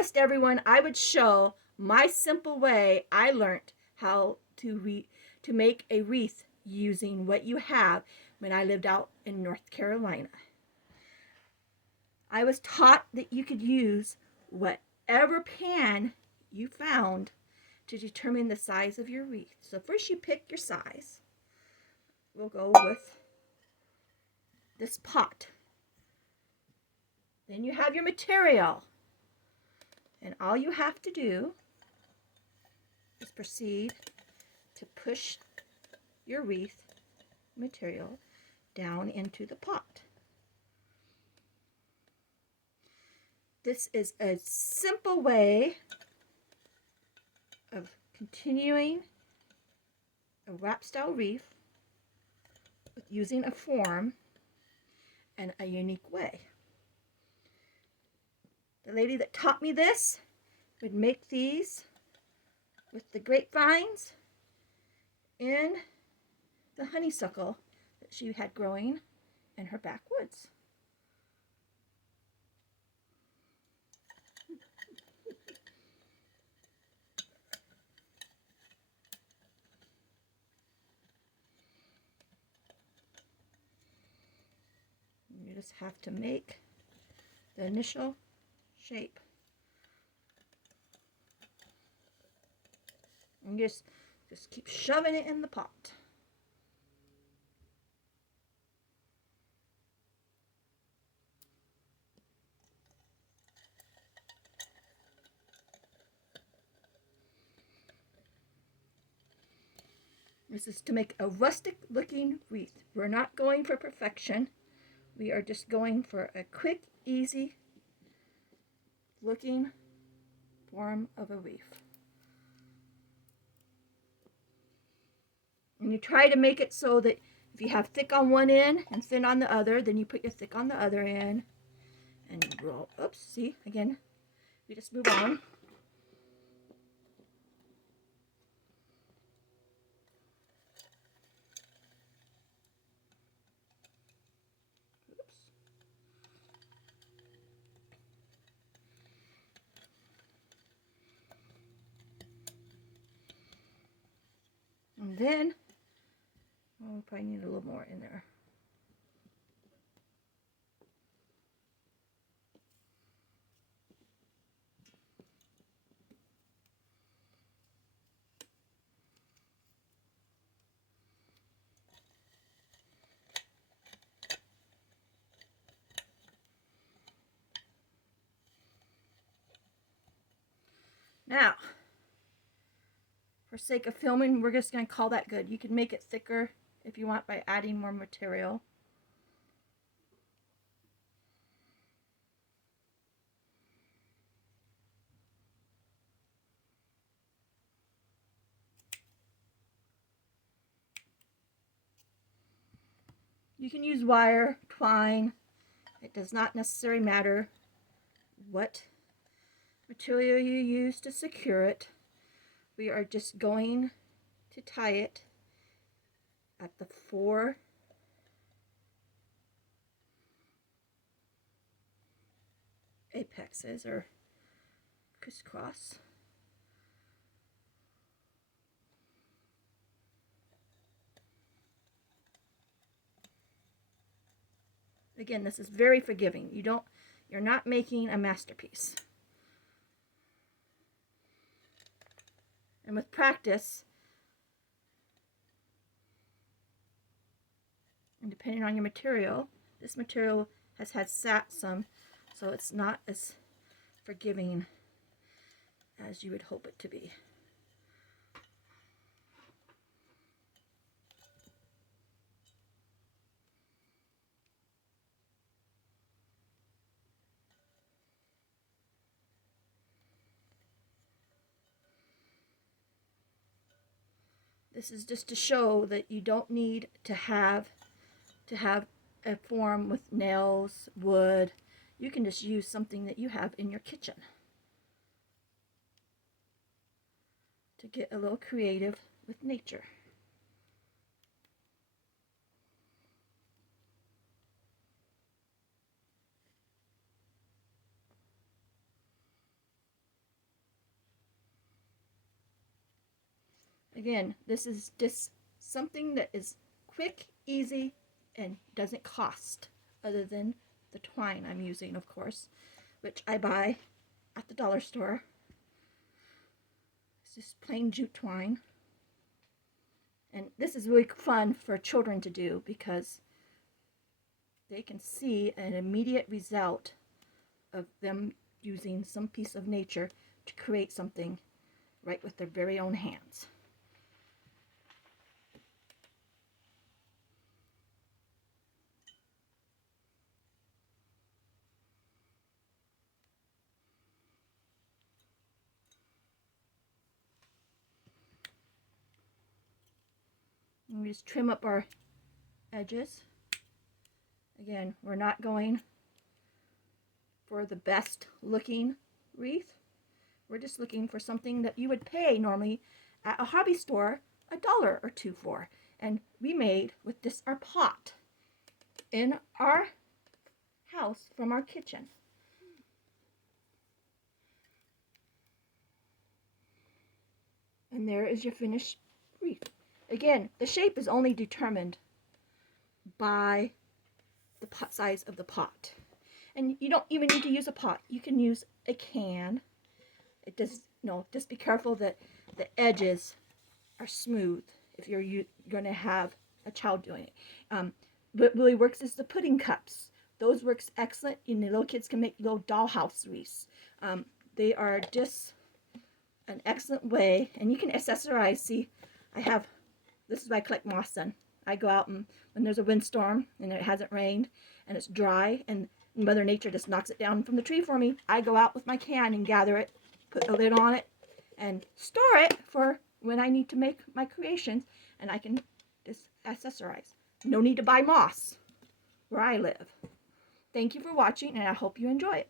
promised everyone I would show my simple way I learned how to make a wreath using what you have when I lived out in North Carolina. I was taught that you could use whatever pan you found to determine the size of your wreath. So first you pick your size. We'll go with this pot. Then you have your material. And all you have to do is proceed to push your wreath material down into the pot. This is a simple way of continuing a wrap style wreath with using a form in a unique way. The lady that taught me this would make these with the grapevines in the honeysuckle that she had growing in her backwoods. You just have to make the initial shape. And just keep shoving it in the pot. This is to make a rustic looking wreath. We're not going for perfection. We are just going for a quick, easy looking form of a wreath. And you try to make it so that if you have thick on one end and thin on the other, then you put your thick on the other end and roll. Oops, see, again, we just move on. And then, oh, probably need a little more in there. Now, for sake of filming, we're just going to call that good. You can make it thicker if you want by adding more material. You can use wire, twine. It does not necessarily matter what material you use to secure it. We are just going to tie it at the 4 apexes or crisscross. Again, this is very forgiving. You're not making a masterpiece. And with practice, and depending on your material, this material has had sat some, so it's not as forgiving as you would hope it to be. This is just to show that you don't need to have a form with nails, wood. You can just use something that you have in your kitchen to get a little creative with nature. Again, this is just something that is quick, easy, and doesn't cost, other than the twine I'm using, of course, which I buy at the dollar store. It's just plain jute twine. And this is really fun for children to do because they can see an immediate result of them using some piece of nature to create something right with their very own hands. And we just trim up our edges. Again, we're not going for the best looking wreath. We're just looking for something that you would pay normally at a hobby store $1 or $2 for. And we made with this our pot in our house from our kitchen. And there is your finished wreath. Again, the shape is only determined by the pot size of the pot. And you don't even need to use a pot. You can use a can. It does, just be careful that the edges are smooth if you're going to have a child doing it. What really works is the pudding cups. Those works excellent. Little kids can make little dollhouse wreaths. They are just an excellent way, and you can accessorize. See, this is why I collect moss in. I go out, and when there's a windstorm and it hasn't rained and it's dry and Mother Nature just knocks it down from the tree for me, I go out with my can and gather it, put a lid on it, and store it for when I need to make my creations, and I can just accessorize. No need to buy moss where I live. Thank you for watching, and I hope you enjoy it.